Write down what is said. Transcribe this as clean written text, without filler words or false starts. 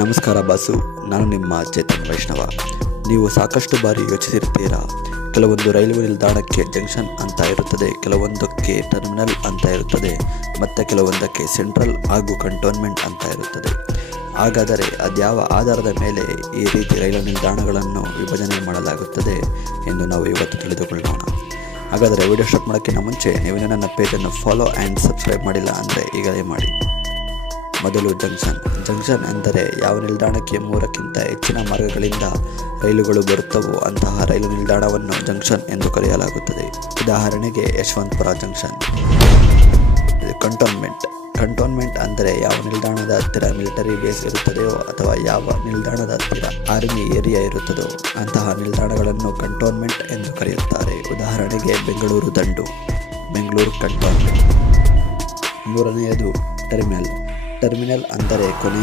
ನಮಸ್ಕಾರ ಬಾಸು, ನಾನು ನಿಮ್ಮ ಚೇತನ್ ವೈಷ್ಣವ. ನೀವು ಸಾಕಷ್ಟು ಬಾರಿ ಯೋಚಿಸಿರ್ತೀರಾ, ಕೆಲವೊಂದು ರೈಲ್ವೆ ನಿಲ್ದಾಣಕ್ಕೆ ಜಂಕ್ಷನ್ ಅಂತ ಇರುತ್ತದೆ, ಕೆಲವೊಂದಕ್ಕೆ ಟರ್ಮಿನಲ್ ಅಂತ ಇರುತ್ತದೆ, ಮತ್ತು ಕೆಲವೊಂದಕ್ಕೆ ಸೆಂಟ್ರಲ್ ಹಾಗೂ ಕಂಟೋನ್ಮೆಂಟ್ ಅಂತ ಇರುತ್ತದೆ. ಹಾಗಾದರೆ ಅದ್ಯಾವ ಆಧಾರದ ಮೇಲೆ ಈ ರೀತಿ ರೈಲು ನಿಲ್ದಾಣಗಳನ್ನು ವಿಭಜನೆ ಮಾಡಲಾಗುತ್ತದೆ ಎಂದು ನಾವು ಇವತ್ತು ತಿಳಿದುಕೊಳ್ಳೋಣ. ಹಾಗಾದರೆ ವಿಡಿಯೋ ಸ್ಟಾರ್ಟ್ ಮಾಡೋಕ್ಕಿಂತ ಮುಂಚೆ ನೀವು ನನ್ನ ಪೇಜನ್ನು ಫಾಲೋ ಆ್ಯಂಡ್ ಸಬ್ಸ್ಕ್ರೈಬ್ ಮಾಡಿಲ್ಲ ಅಂದರೆ ಈಗಲೇ ಮಾಡಿ. ಮೊದಲು ಜಂಕ್ಷನ್ ಎಂದರೆ ಯಾವ ನಿಲ್ದಾಣಕ್ಕೆ 3ಕ್ಕಿಂತ ಹೆಚ್ಚಿನ ಮಾರ್ಗಗಳಿಂದ ರೈಲುಗಳು ಬರುತ್ತವೋ ಅಂತಹ ರೈಲು ನಿಲ್ದಾಣವನ್ನು ಜಂಕ್ಷನ್ ಎಂದು ಕರೆಯಲಾಗುತ್ತದೆ. ಉದಾಹರಣೆಗೆ ಯಶವಂತಪುರ ಜಂಕ್ಷನ್. ಕಂಟೋನ್ಮೆಂಟ್ ಅಂದರೆ ಯಾವ ನಿಲ್ದಾಣದ ಹತ್ತಿರ ಮಿಲಿಟರಿ ಬೇಸ್ ಇರುತ್ತದೆಯೋ ಅಥವಾ ಯಾವ ನಿಲ್ದಾಣದ ಹತ್ತಿರ ಆರ್ಮಿ ಏರಿಯಾ ಇರುತ್ತದೋ ಅಂತಹ ನಿಲ್ದಾಣಗಳನ್ನು ಕಂಟೋನ್ಮೆಂಟ್ ಎಂದು ಕರೆಯುತ್ತಾರೆ. ಉದಾಹರಣೆಗೆ ಬೆಂಗಳೂರು ಕಂಟೋನ್ಮೆಂಟ್. ಮೂರನೆಯದು ಟರ್ಮಿನಲ್ ಅಂದರೆ ಕೊನೆ